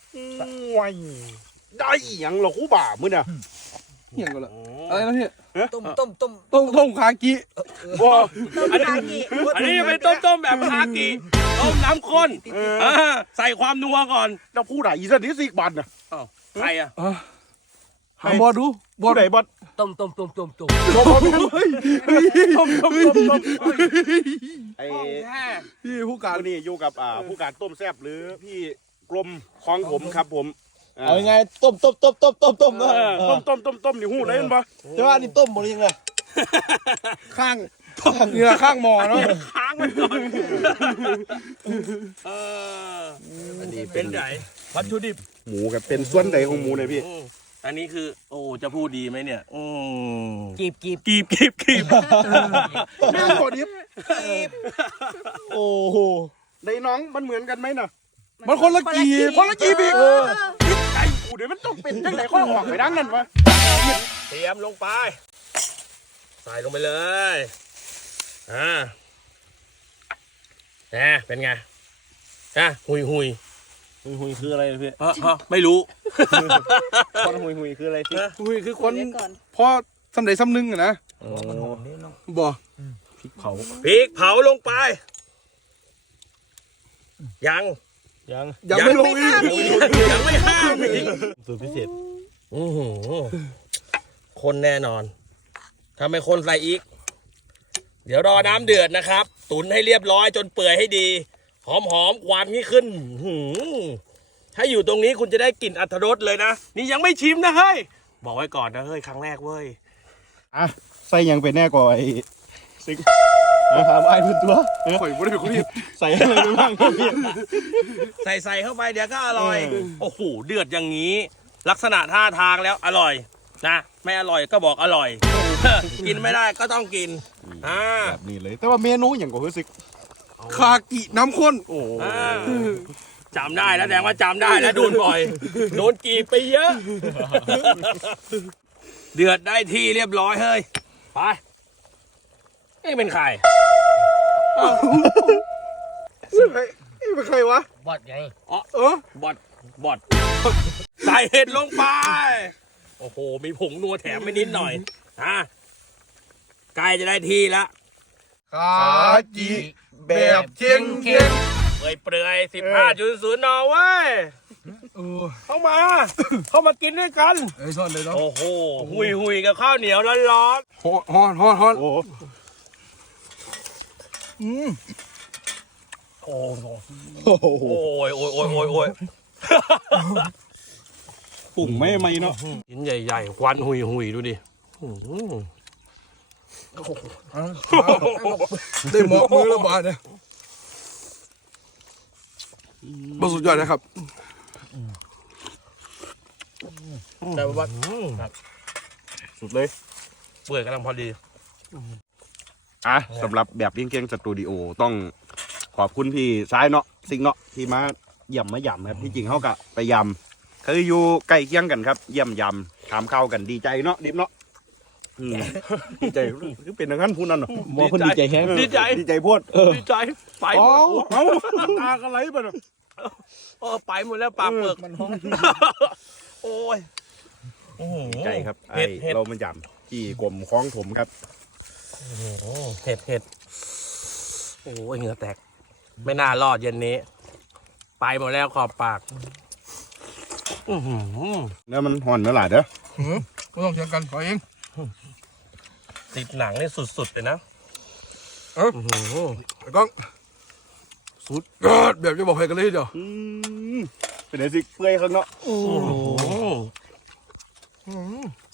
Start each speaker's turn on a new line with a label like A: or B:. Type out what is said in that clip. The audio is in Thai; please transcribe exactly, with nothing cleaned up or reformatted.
A: ว้ายได้ยังเหรอคู่บ่ามึงน่ะ
B: เหี้ยกันละอะไรนะพี่
C: ต้มต้มต้ม
B: ต้มต้มคากิ
A: ว้า
D: อันนี้อันนี้เป็นต้มต้มแบบคากิต้มน้ำข้นใส่ความนัวก่อน
A: แล้วผู้ใดอีสันนิสิกบันน่ะ
D: ใครอ่ะ
B: หาบอดูบอ
A: ผู้ใดบัด
C: ต้มต้มต้มต้มต้ม
A: ต้มต้มต้มต้มต้มไอ้
B: พี่ผู้การ
A: วันนี้อยู่กับอ่าผู้การต้มแซ่บหรือพี่กลมคลองผมครับผม
E: เอายังไงต้มต้มต้มต้มต้มต้ม
A: เออต้มต้มต้มต้มนี่หู้ได้ยินปะ
E: แต่ว่านี่ต้มหมดยังไง
B: ข้างเหงื่อข้างหมอเนาะ
D: ค้างมันก่อนเออ
E: อันนี้
D: เป็นไงวัตถุดิบ
A: หมูครับเป็นส่วนใดของหมูเนี่ยพี่
D: อันนี้คือโอ้จะพูดดีไหมเนี่ยอืม
C: กีบกีบ
D: กีบกีบกีบ
A: ไม่พอดิบ
E: โอ้โห
A: ในน้องมันเหมือนกันไหมน่ะ
B: มันคนละกีบ
A: คนละกีบอีกไอ้กูเดี๋ยวมันต้องเป็นจังไหนข้อออกไปดังนั้นวะ
D: เตรียมลงไปใส่ลงไปเลยอ่าแหมเป็นไงอ่ะหุยหุย
A: หุยหุยคืออะไรพี่
D: เออเออไม่รู้
A: คนหุยหุยคืออะไรพี่
B: อุ้ยคือคน
D: เดี๋ยวก่อน
B: พอสำเร็จสำนึงอะนะ
C: มันหอมนิดนึง
B: บ่
A: พริกเผา
D: พริกเผาลงไป ยัง
A: ยัง
B: ยังไม่ลงอีก
D: ยังไม่ห้ามอีก
A: สูตรพิเศษ
D: อือหือคนแน่นอนถ้าไม่คนใส่อีก เดี๋ยวรอน้ำเดือดนะครับ ตุ๋นให้เรียบร้อยจนเปื่อยให้ดี หอมหอมๆควันนี่ขึ้นหืมถ้าอยู่ตรงนี้คุณจะได้กลิ่นอรรถรสเลยนะ นี่ยังไม่ชิมนะเฮ้ย บอกไว้ก่อนนะเฮ้ยครั้งแรกเว้ย
A: อ่ะใส่ยังเป็นแน่กว่าไอ้ซิกนะครับไอ้พื้นตัว
B: ข่อยบ่ได้เป็นคนที่
A: ใส่อะไรไปบ้างครับพี่
D: ใส่ใส่เข้าไปเดี๋ยวก็อร่อย โอ้โห เดือดอย่างนี้ ลักษณะท่าทางแล้วอร่อยนะ ไม่อร่อยก็บอกอร่อย กินไม่ได้ก็ต้องกิน อ่า
A: แบบนี้เลย แต่ว่าเมนูอย่างก็คือซิก
B: คากิน้ำข้น
A: โอ้โห
D: อ่าจำได้แล้วแดงว่าจำได้แล้วโดนบ่อย โดนกีบไปเยอะ เดือดได้ที่เรียบร้อยเฮ้ย ไปเอ้เป็นใคร
A: นี่เป็นใครวะ
C: บดไง
D: อ๋อเออบอดบอดใส่เห็ดลงไป โอ้โห มีผงนัวแถมไปนิดหน่อยอ่ะใกล้จะได้ที่ละ
B: คากิแบบเชียงเชียง
D: เปื่อยเปลือยสิบห้าจุดศูนย์นอเว้ย
B: เออ
D: เข้ามา เข้ามากินด้วยกัน
B: ไอ้ซ่อนเลยเนาะ
D: โอ้โห หุยหุยกับข้าวเหนียวร้อน
B: ฮอนฮอนฮอนฮอน
A: โอ้โห
B: อืม
D: ๆ โอ้โห
A: โอ้โห
D: โอ้ยโอ้ยโอ้ยโอ้ยโอ้ย
A: ปุ่งไม่ไหมเนาะ
D: ชิ้นใหญ่ๆ ควันหุยหุยดูดิอื้อหือ
B: ได้หมอกมือแล้วบาดเนี่ยบสุดยอดนะครับ
D: แต่ว่าอืม
A: สุดเลย
D: เปื่อยกำลังพอดี
A: อ่ะสำหรับแบบเก่งๆสตูดิโอต้องขอบคุณพี่ซ้ายเนาะซิงเนาะที่มาเยี่ยมมาหย่ำครับที่จริงเขากะไปยำคืออยู่ใกล้เคียงกันครับเยี่ยมยำถามข้าวกันดีใจเนาะดิบเนาะอืมดีใจคือเป็นอย่างนั้นพูดนั่นเนาะ
E: หมอคนดีใจแห้ง
D: ดีใจ
A: ดีใจพูด
D: ดีใจไป
A: เอาเอาตากันไหลไปเนาะ
D: เออไปหมดแล้วปากเปลือก
C: มันหอม
D: โอ้ยอื้อหือ
A: ดีใจครับไอ
D: เห็ดเห็ด
A: เรามันยำที่กลมคล้องผมครับ
D: โอ้โหเห็ดเห็ดโอ้ยเหงื่อแตก ไม่น่ารอดเย็นนี้ ไปหมดแล้วขอบปาก อือหือ
A: แล้วมันห่อนเมื่อไหร่เด้อ
B: ไม่ต้องเถียงกันขอเอง
D: ติดหนังนี่สุดๆเลยนะ
B: เอ้า
D: อื้อหือ
B: ไอ้ก้องสุดยอดแบบจะบอกใครกันเลยทีเดียว
A: อืมเป็นไงสิเปื่อยข้างเนาะ
D: อื้อหือ